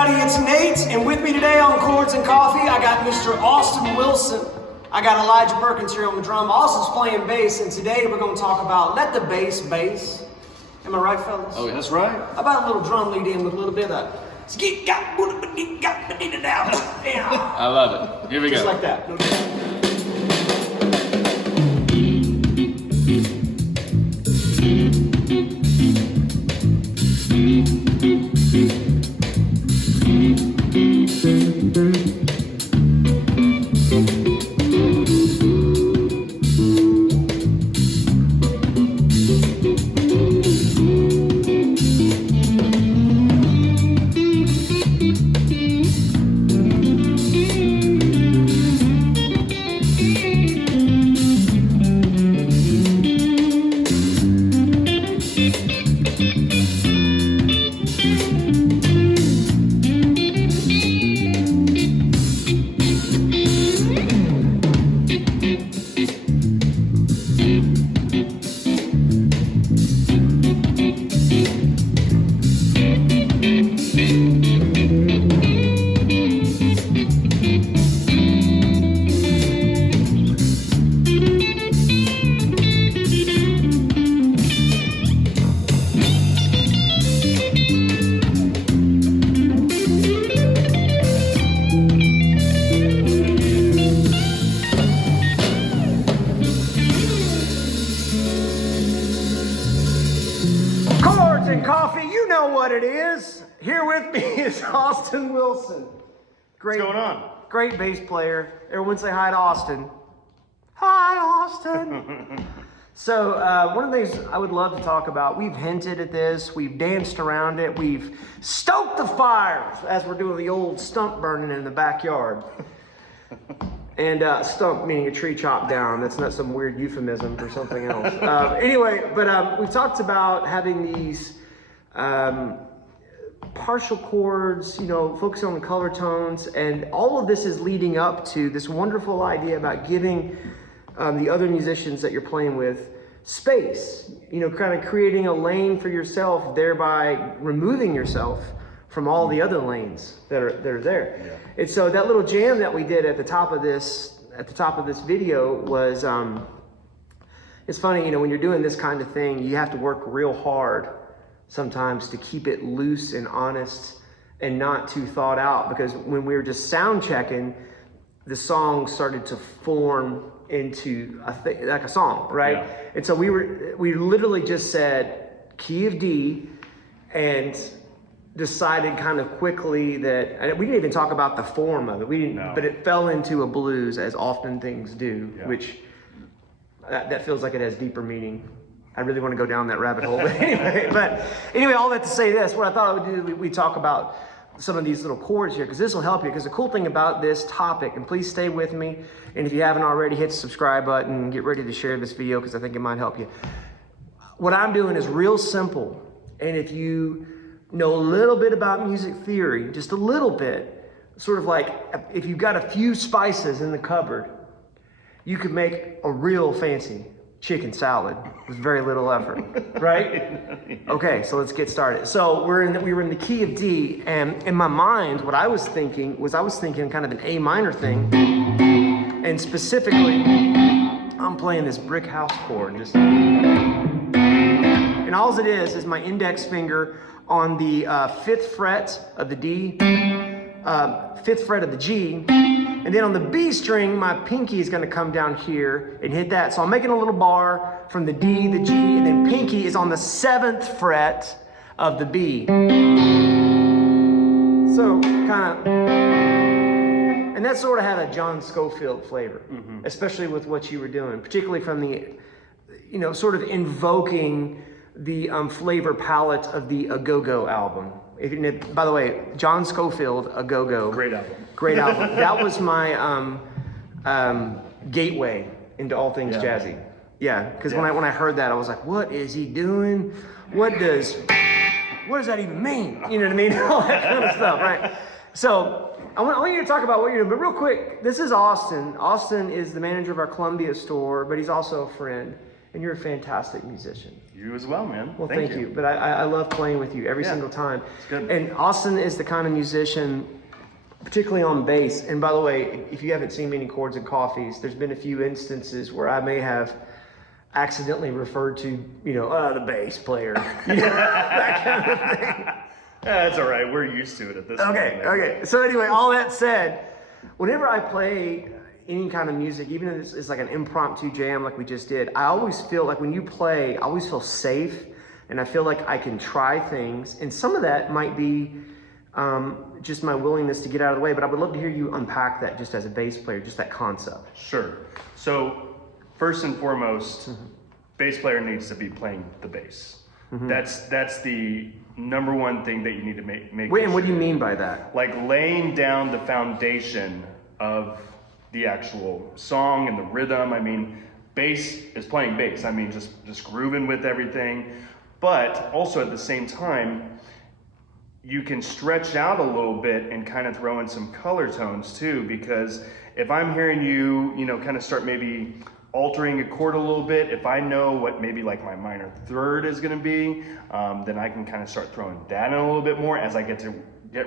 everybody, it's Nate, and with me today on Chords and Coffee, I got Mr. Austin Wilson. I got Elijah Perkins here on the drum. Austin's playing bass, and today we're going to talk about Let the Bass Bass. Am I right, fellas? Oh, that's right. How about a little drum lead in with a little bit of I love it. Here we just go. like that. Coffee, you know what it is. Here with me is Austin Wilson. Great, What's going on? Great bass player. Everyone say hi to Austin. Hi, Austin. So one of the things I would love to talk about, we've hinted at this, we've danced around it, we've stoked the fires as we're doing the old stump burning in the backyard. And stump meaning a tree chopped down. That's not some weird euphemism for something else. Anyway, but we've talked about having these partial chords, you know, focusing on the color tones, and all of this is leading up to this wonderful idea about giving the other musicians that you're playing with space, you know, kind of creating a lane for yourself, thereby removing yourself from all the other lanes that are there. Yeah. And so that little jam that we did at the top of this video was, it's funny, you know, when you're doing this kind of thing, you have to work real hard sometimes to keep it loose and honest and not too thought out, because when we were just sound checking, the song started to form into like a song, right? Yeah. And so we literally just said key of D and decided kind of quickly that, and we didn't even talk about the form of it. We didn't, no. But it fell into a blues, as often things do, yeah. Which that feels like it has deeper meaning. I really want to go down that rabbit hole, but anyway, all that to say this, what I thought I would do, we talk about some of these little chords here, because this will help you, because the cool thing about this topic, and please stay with me, and if you haven't already, hit the subscribe button and get ready to share this video, because I think it might help you. What I'm doing is real simple, and if you know a little bit about music theory, just a little bit, sort of like if you've got a few spices in the cupboard, you could make a real fancy chicken salad with very little effort, right? Okay, so let's get started. So we were in the key of D, and in my mind, what I was thinking kind of an A minor thing, and specifically, I'm playing this brick house chord, just, and all it is my index finger on the 5th fret of the D, 5th fret of the G, and then on the B string, my pinky is gonna come down here and hit that. So I'm making a little bar from the D, the G, and then pinky is on the 7th fret of the B. So kind of, and that sort of had a John Scofield flavor, especially with what you were doing, particularly from the, you know, sort of invoking the flavor palette of the A Go-Go album. By the way, John Scofield, A Go-Go. Great album. Great album. That was my gateway into all things jazzy. Yeah, because when I heard that, I was like, what is he doing? What does that even mean? You know what I mean? All that kind of stuff, right? So I want you to talk about what you're doing, but real quick, this is Austin. Austin is the manager of our Columbia store, but he's also a friend. and you're a fantastic musician. You as well, man. Well, thank you. But I love playing with you every single time. It's good. And Austin is the kind of musician, particularly on bass. And by the way, if you haven't seen many Chords and Coffees, there's been a few instances where I may have accidentally referred to, the bass player, that kind of thing. That's all right. We're used to it at this point. Okay. So anyway, all that said, whenever I play any kind of music, even if it's like an impromptu jam like we just did, I always feel like when you play, I always feel safe, and I feel like I can try things. And some of that might be just my willingness to get out of the way, but I would love to hear you unpack that just as a bass player, just that concept. Sure. So first and foremost, bass player needs to be playing the bass. That's the number one thing that you need to make. Wait, and what do you mean by that? Like laying down the foundation of the actual song and the rhythm. I mean, bass is playing bass. I mean, just grooving with everything. But also at the same time, you can stretch out a little bit and kind of throw in some color tones too, because if I'm hearing you, kind of start maybe altering a chord a little bit, if I know what maybe like my minor third is going to be, then I can kind of start throwing that in a little bit more as I get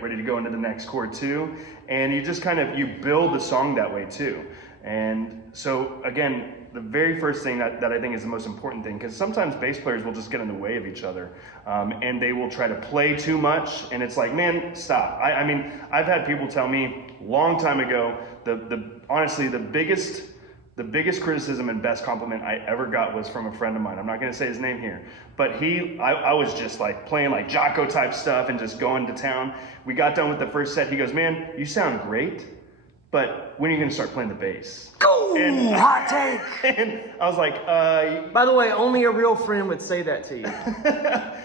ready to go into the next chord too. And you just you build the song that way too. And so again, the very first thing that I think is the most important thing, because sometimes bass players will just get in the way of each other, and they will try to play too much, and it's like, man, stop. I mean, I've had people tell me a long time ago, honestly, the biggest criticism and best compliment I ever got was from a friend of mine. I'm not gonna say his name here, but I was just like playing like Jocko type stuff and just going to town. We got done with the first set. He goes, man, you sound great, but when are you gonna start playing the bass? Go! Hot take! And I was like, By the way, only a real friend would say that to you.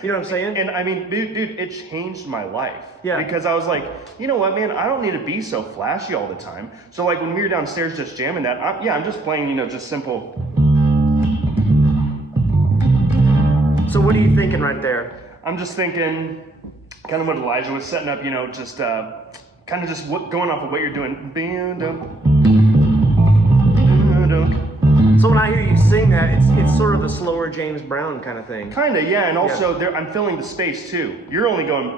You know what I'm saying? And I mean, dude, it changed my life. Yeah. Because I was like, you know what, man, I don't need to be so flashy all the time. So like when we were downstairs just jamming that, I'm just playing, just simple. So what are you thinking right there? I'm just thinking kind of what Elijah was setting up, just kind of just going off of what you're doing. So when I hear you sing that, it's sort of a slower James Brown kind of thing. Kinda, yeah, and also I'm filling the space too. You're only going,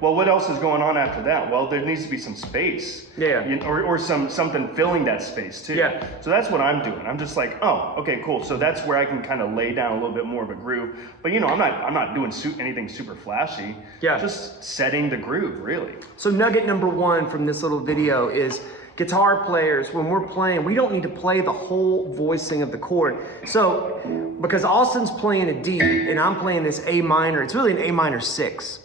well, what else is going on after that? Well, there needs to be some space. Yeah. Or something filling that space too. Yeah. So that's what I'm doing. I'm just like, oh, okay, cool. So that's where I can kind of lay down a little bit more of a groove. But I'm not doing anything super flashy. Yeah. Just setting the groove, really. So nugget number one from this little video is guitar players, when we're playing, we don't need to play the whole voicing of the chord. So, because Austin's playing a D and I'm playing this A minor, it's really an A minor 6.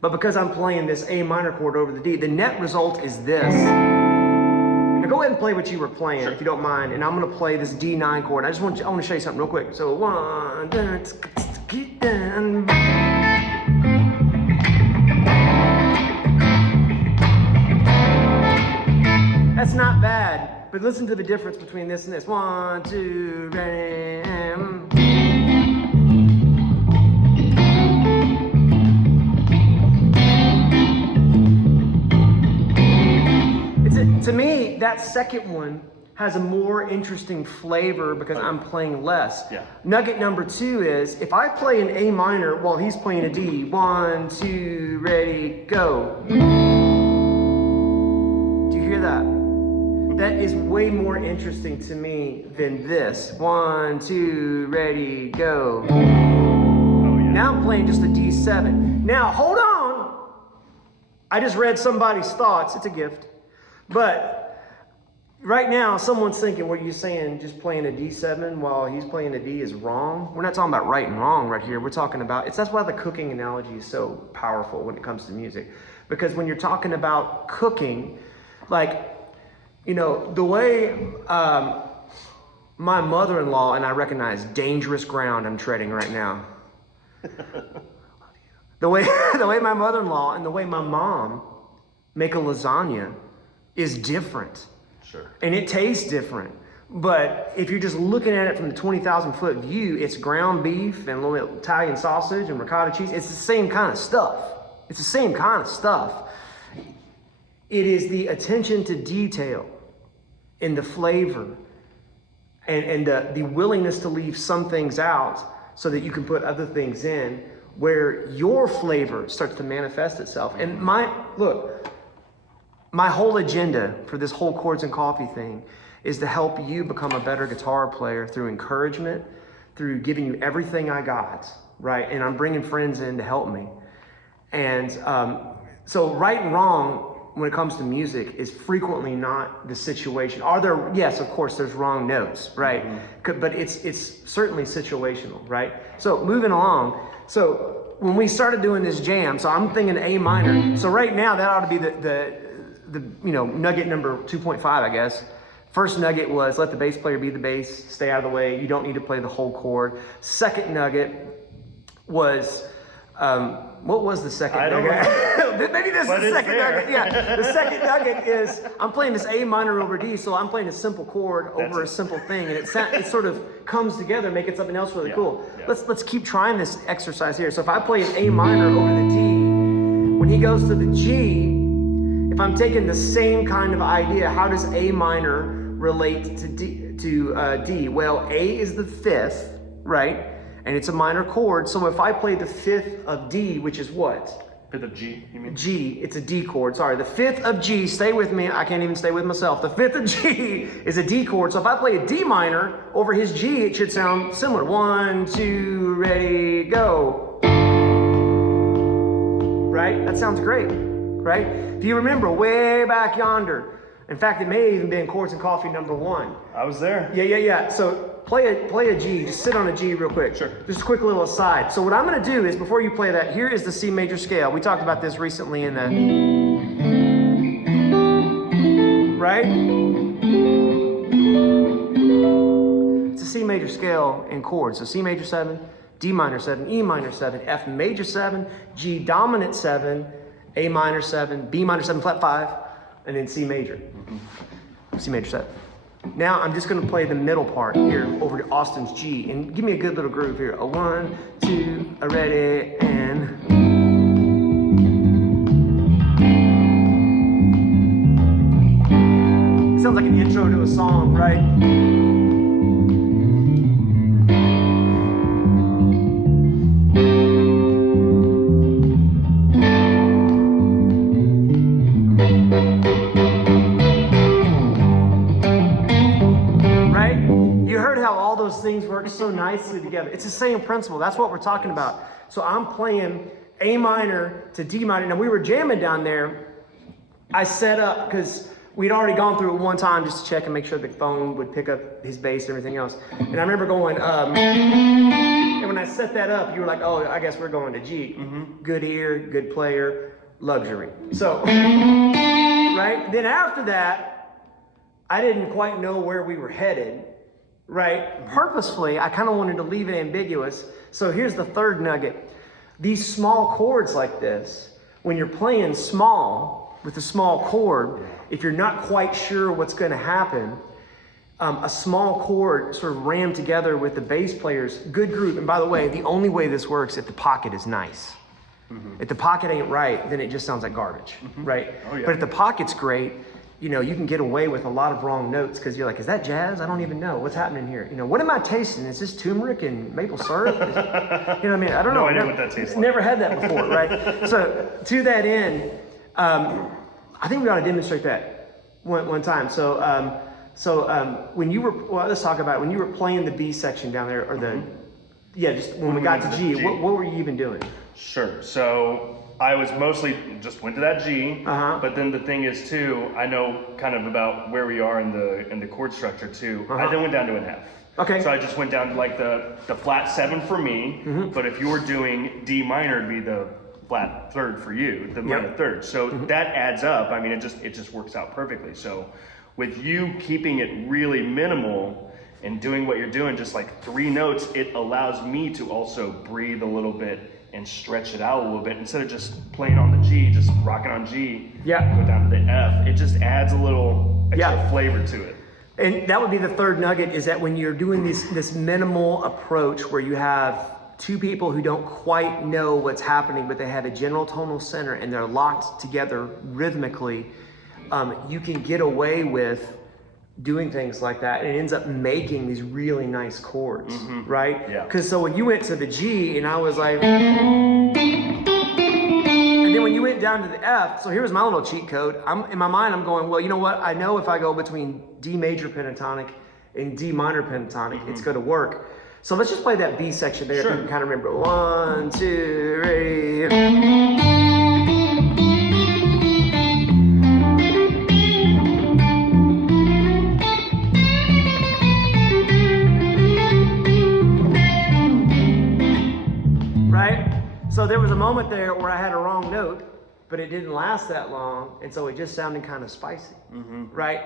But because I'm playing this A minor chord over the D, the net result is this. Now go ahead and play what you were playing, if you don't mind, and I'm gonna play this D9 chord. I want to show you something real quick. So 1, 2, that's not bad, but listen to the difference between this and this. 1, 2, ready. To me, that second one has a more interesting flavor because I'm playing less. Yeah. Nugget number 2 is, if I play an A minor while he's playing a D, 1, 2, ready, go. Do you hear that? That is way more interesting to me than this. 1, 2, ready, go. Oh, yeah. Now I'm playing just a D7. Now, hold on. I just read somebody's thoughts. It's a gift. But right now, someone's thinking, what are you saying, just playing a D7 while he's playing a D is wrong? We're not talking about right and wrong right here. We're talking about, that's why the cooking analogy is so powerful when it comes to music. Because when you're talking about cooking, like, the way my mother-in-law, and I recognize dangerous ground I'm treading right now. The way my mother-in-law and the way my mom make a lasagna is different. Sure. And it tastes different. But if you're just looking at it from the 20,000 foot view, it's ground beef and a little bit Italian sausage and ricotta cheese. It's the same kind of stuff. It's the same kind of stuff. It is the attention to detail and the flavor and the willingness to leave some things out so that you can put other things in, where your flavor starts to manifest itself. And my whole agenda for this whole Chords and Coffee thing is to help you become a better guitar player through encouragement, through giving you everything I got, right? And I'm bringing friends in to help me. And so right and wrong when it comes to music is frequently not the situation. Are there? Yes, of course, there's wrong notes, right? But it's certainly situational, right? So moving along. So when we started doing this jam, so I'm thinking A minor. So right now that ought to be the nugget number 2.5, I guess. First nugget was let the bass player be the bass, stay out of the way. You don't need to play the whole chord. Second nugget was, what was the second nugget? Maybe this is the second nugget. Yeah, the second nugget is I'm playing this A minor over D, so I'm playing a simple chord over a simple thing, and it sort of comes together, making something else really cool. Yeah. Let's keep trying this exercise here. So if I play an A minor over the D, when he goes to the G, if I'm taking the same kind of idea, how does A minor relate to D? Well, A is the fifth, right? And it's a minor chord. So if I play the fifth of D, which is what? Fifth of G, you mean? G, it's a D chord. Sorry, the fifth of G, stay with me. I can't even stay with myself. The fifth of G is a D chord. So if I play a D minor over his G, it should sound similar. 1, 2, ready, go. Right? That sounds great, right? If you remember way back yonder, in fact, it may have even been Chords and Coffee number 1. I was there. Yeah. So play a G, just sit on a G real quick. Sure. Just a quick little aside. So what I'm gonna do is, before you play that, here is the C major scale. We talked about this recently in the, right? It's a C major scale in chords. So C major 7, D minor 7, E minor 7, F major 7, G dominant 7, A minor 7, B minor 7, flat 5, and then C major. C major 7. Now I'm just gonna play the middle part here over to Austin's G, and give me a good little groove here. A 1, 2, a ready, and. It sounds like an intro to a song, right? Things work so nicely together. It's the same principle. That's what we're talking about. So I'm playing A minor to D minor. Now we were jamming down there. I set up, because we'd already gone through it one time just to check and make sure the phone would pick up his bass and everything else. And I remember going, and when I set that up, you were like, oh, I guess we're going to G. Good ear, good player, luxury. So, right? Then after that, I didn't quite know where we were headed. Right? Purposefully, I kind of wanted to leave it ambiguous. So here's the third nugget. These small chords like this, when you're playing small with a small chord, if you're not quite sure what's going to happen, a small chord sort of rammed together with the bass player's good groove. And by the way, the only way this works if the pocket is nice. If the pocket ain't right, then it just sounds like garbage, right? Oh, yeah. But if the pocket's great, you can get away with a lot of wrong notes because you're like, is that jazz? I don't even know. What's happening here? What am I tasting? Is this turmeric and maple syrup? You know what I mean? I don't know. No idea what that tastes like. Never had that before, right? So to that end, I think we ought to demonstrate that one time. So when you were, let's talk about it. When you were playing the B section down there, or just when we got to G, what were you even doing? Sure. So I was mostly just went to that G, but then the thing is too, I know kind of about where we are in the chord structure too. I then went down to an F. Okay. So I just went down to like the flat 7 for me, but if you were doing D minor, it'd be the flat 3rd for you, the minor 3rd. So that adds up. I mean, it just works out perfectly. So with you keeping it really minimal and doing what you're doing, just like 3 notes, it allows me to also breathe a little bit and stretch it out a little bit instead of just playing on the G, just rocking on G, go down to the F. It just adds a little extra flavor to it. And that would be the third nugget, is that when you're doing this minimal approach where you have 2 people who don't quite know what's happening, but they have a general tonal center and they're locked together rhythmically, you can get away with doing things like that, and it ends up making these really nice chords, right? Yeah. Because so when you went to the G and I was like, and then when you went down to the F, so here's my little cheat code. In my mind, I'm going, well, you know what? I know if I go between D major pentatonic and D minor pentatonic, it's going to work. So let's just play that B section there. Sure. If you can kind of remember. 1, 2, 3. Right? So there was a moment there where I had a wrong note, but it didn't last that long, and so it just sounded kind of spicy, right?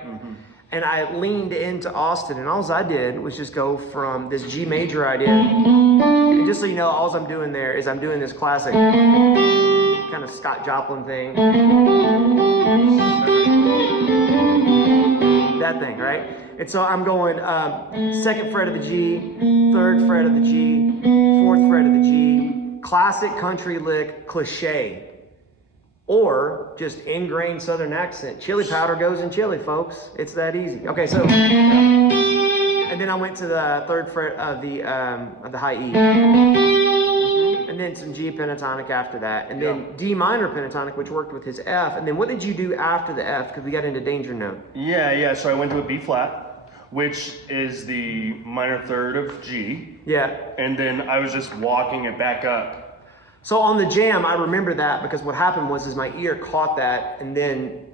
And I leaned into Austin, and all I did was just go from this G major idea, and just so you know, all I'm doing there is I'm doing this classic kind of Scott Joplin thing, that thing, right? And so I'm going 2nd fret of the G, 3rd fret of the G, 4th fret of the G, classic country lick, cliche. Or just ingrained Southern accent. Chili powder goes in chili, folks. It's that easy. Okay, so, and then I went to the 3rd fret of the high E, and then some G pentatonic after that, and then D minor pentatonic, which worked with his F. And then what did you do after the F? Because we got into danger note. Yeah. So I went to a B flat, which is the minor 3rd of G. Yeah. And then I was just walking it back up. So on the jam, I remember that because what happened was my ear caught that, and then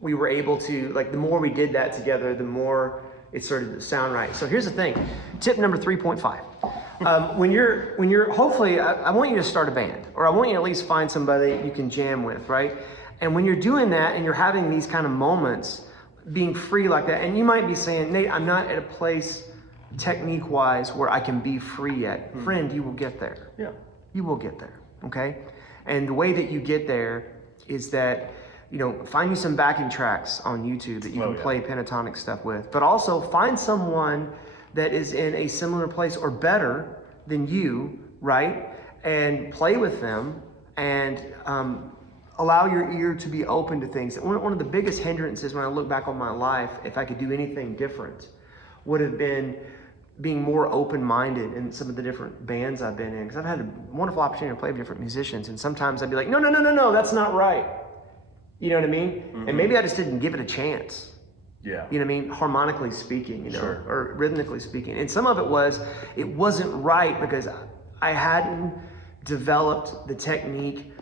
we were able to, like, the more we did that together, the more it started to sound right. So here's the thing, tip number 3.5. When you're hopefully, I want you to start a band, or I want you to at least find somebody you can jam with, right? And when you're doing that and you're having these kind of moments, being free like that, and you might be saying, Nate, I'm not at a place technique-wise where I can be free yet. Friend, you will get there. Yeah. You will get there. Okay? And the way that you get there is that, you know, find you some backing tracks on YouTube that you can play pentatonic stuff with, but also find someone that is in a similar place or better than you, right? And play with them and allow your ear to be open to things. One of the biggest hindrances when I look back on my life, if I could do anything different, would have been being more open-minded in some of the different bands I've been in, because I've had a wonderful opportunity to play with different musicians, and sometimes I'd be like, no, that's not right. You know what I mean? And maybe I just didn't give it a chance. Yeah. You know what I mean? Harmonically speaking, you know, Sure. or rhythmically speaking. And some of it wasn't right because I hadn't developed the technique,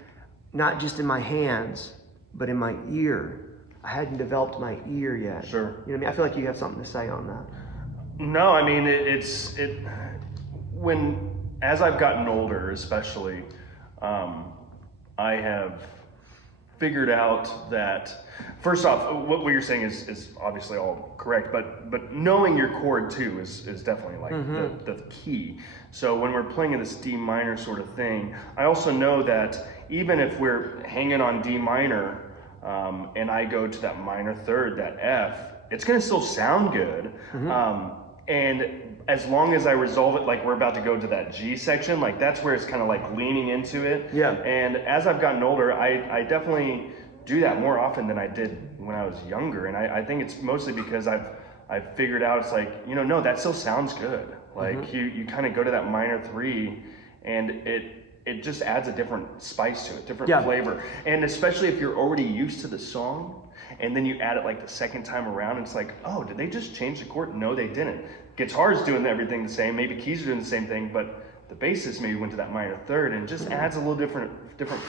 not just in my hands, but in my ear. I hadn't developed my ear yet. Sure. You know what I mean? I feel like you have something to say on that. No, I mean, as I've gotten older, especially, I have figured out that, first off, what you're saying is obviously all correct, but knowing your chord too is definitely like the key. So when we're playing in this D minor sort of thing, I also know that even if we're hanging on D minor, and I go to that minor 3rd, that F, it's gonna still sound good. And as long as I resolve it, like we're about to go to that G section, like that's where it's kind of like leaning into it. Yeah. And as I've gotten older, I definitely do that more often than I did when I was younger. And I think it's mostly because I've figured out it's like, you know, no, that still sounds good. Like you kind of go to that minor 3 and it just adds a different spice to it, different flavor. And especially if you're already used to the song, and then you add it like the second time around, it's like, oh, did they just change the chord? No, they didn't. Guitar's doing everything the same, maybe keys are doing the same thing, but the bassist maybe went to that minor 3rd and just adds a little different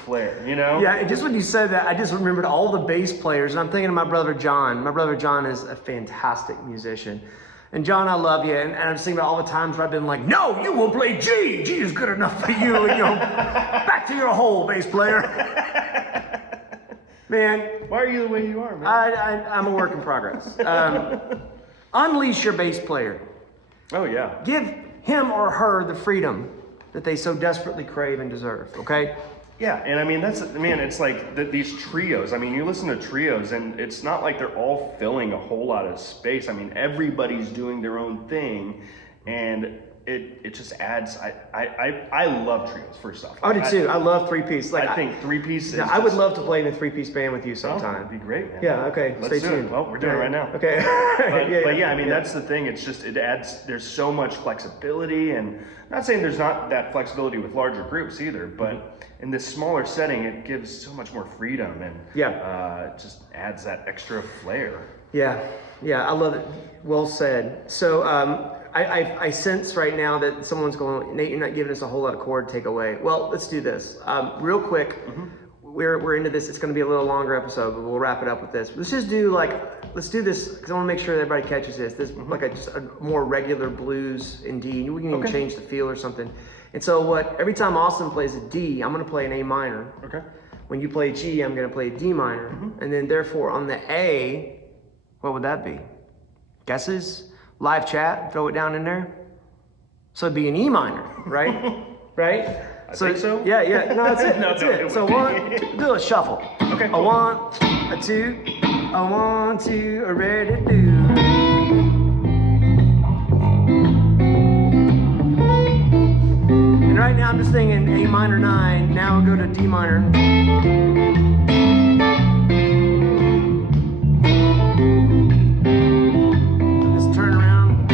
flair, you know? Yeah, and just when you said that, I just remembered all the bass players, and I'm thinking of my brother John. My brother John is a fantastic musician. And John, I love you, and I'm thinking about all the times where I've been like, no, you will play G. G is good enough for you, and you know, back to your hole, bass player. Man. Why are you the way you are, man? I'm a work in progress. Unleash your bass player. Oh, yeah. Give him or her the freedom that they so desperately crave and deserve, okay? Yeah, and I mean, it's like these trios. I mean, you listen to trios, and it's not like they're all filling a whole lot of space. I mean, everybody's doing their own thing, and it just adds. I love trios. First off, I do too. I love three-piece. Like I think three-piece. Yeah, I would love to play in a three-piece band with you sometime. That'd be great, man. Yeah. Okay. Let's Stay do tuned. it. Well, we're doing it right now. Okay. But yeah, I mean that's the thing. It's just it adds. There's so much flexibility, and I'm not saying there's not that flexibility with larger groups either, but in this smaller setting, it gives so much more freedom, and it just adds that extra flair. Yeah. I love it. Well said. So I sense right now that someone's going, Nate, you're not giving us a whole lot of chord takeaway. Well, let's do this real quick. We're into this. It's going to be a little longer episode, but we'll wrap it up with this. Let's just do let's do this because I want to make sure that everybody catches this. This like just a more regular blues in D. We can even change the feel or something. And so every time Austin plays a D, I'm going to play an A minor. Okay. When you play G, I'm going to play a D minor. And then therefore on the A, what would that be? Guesses? Live chat? Throw it down in there? So it'd be an E minor, right? Right? I think so. Yeah. No, that's it. That's it. So do a shuffle. Okay. A 1, a 2, a 1, 2, a ready to do. And right now I'm just thinking A minor 9. Now we'll go to D minor. Just turn around.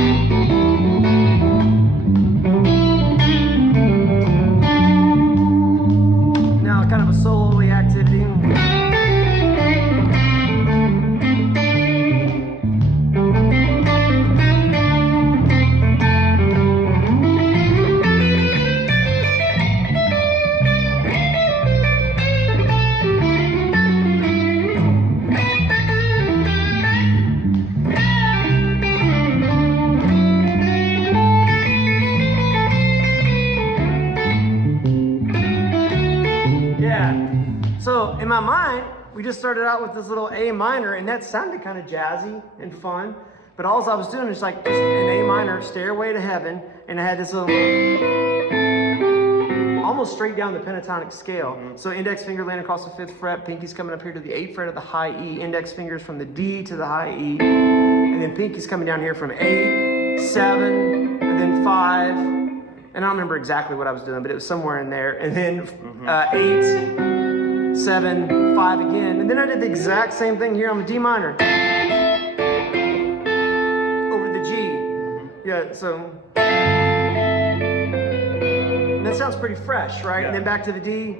Now kind of a solo-y activity. So in my mind, we just started out with this little A minor, and that sounded kind of jazzy and fun. But all I was doing is like just an A minor, Stairway to Heaven, and I had this little almost straight down the pentatonic scale. So index finger laying across the 5th fret, pinky's coming up here to the 8th fret of the high E, index fingers from the D to the high E, and then pinky's coming down here from 8, 7, and then 5. And I don't remember exactly what I was doing, but it was somewhere in there. And then 8. 7, 5 again, and then I did the exact same thing here on the D minor over the G. Yeah, so and that sounds pretty fresh, right? Yeah. And then back to the D,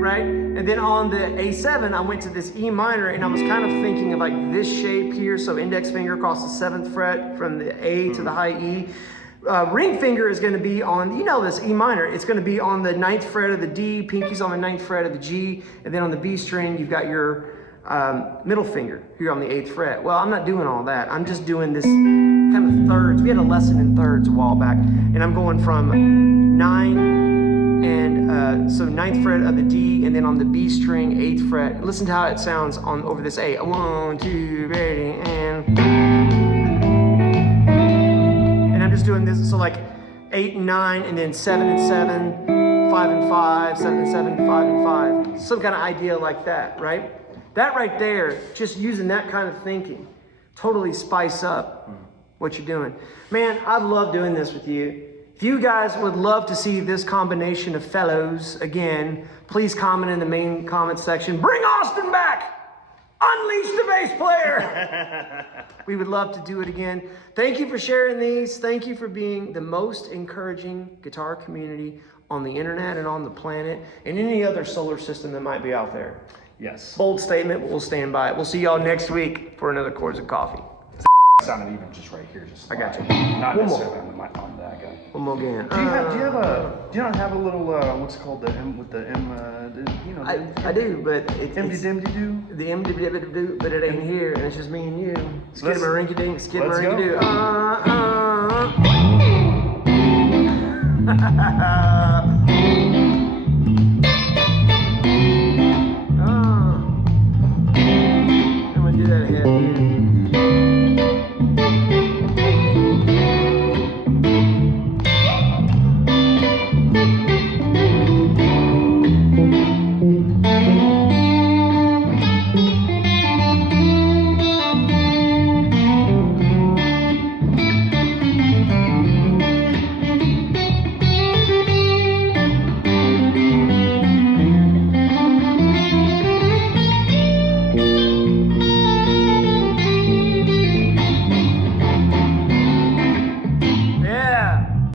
right? And then on the A7, I went to this E minor, and I was kind of thinking of like this shape here. So index finger across the 7th fret from the A to the high E. Ring finger is going to be on, this E minor. It's going to be on the 9th fret of the D, pinky's on the 9th fret of the G, and then on the B string, you've got your middle finger here on the 8th fret. Well, I'm not doing all that. I'm just doing this kind of thirds. We had a lesson in thirds a while back, and I'm going from 9 and so 9th fret of the D, and then on the B string, 8th fret. Listen to how it sounds over this A. 1, 2, ready, and I'm just doing this, so like 8 and 9, and then 7 and 7, 5 and 5, 7 and 7, 5 and 5. Some kind of idea like that, right? That right there, just using that kind of thinking, totally spice up what you're doing. Man, I love doing this with you. If you guys would love to see this combination of fellows again, please comment in the main comment section. Bring Austin back! Unleash the bass player! We would love to do it again. Thank you for sharing these. Thank you for being the most encouraging guitar community on the internet and on the planet and any other solar system that might be out there. Yes. Bold statement, but we'll stand by it. We'll see y'all next week for another Chords and Coffee. Sounded even just right here. Just I got you. Not One necessarily on that guy. One more again. Do you not have a little what's it called, the M with the M? I do, but it's Dimdy do. the MD, but it ain't here, and it's just me and you. Skid Let's- my rinky dink, skid my let's rinky go. doo.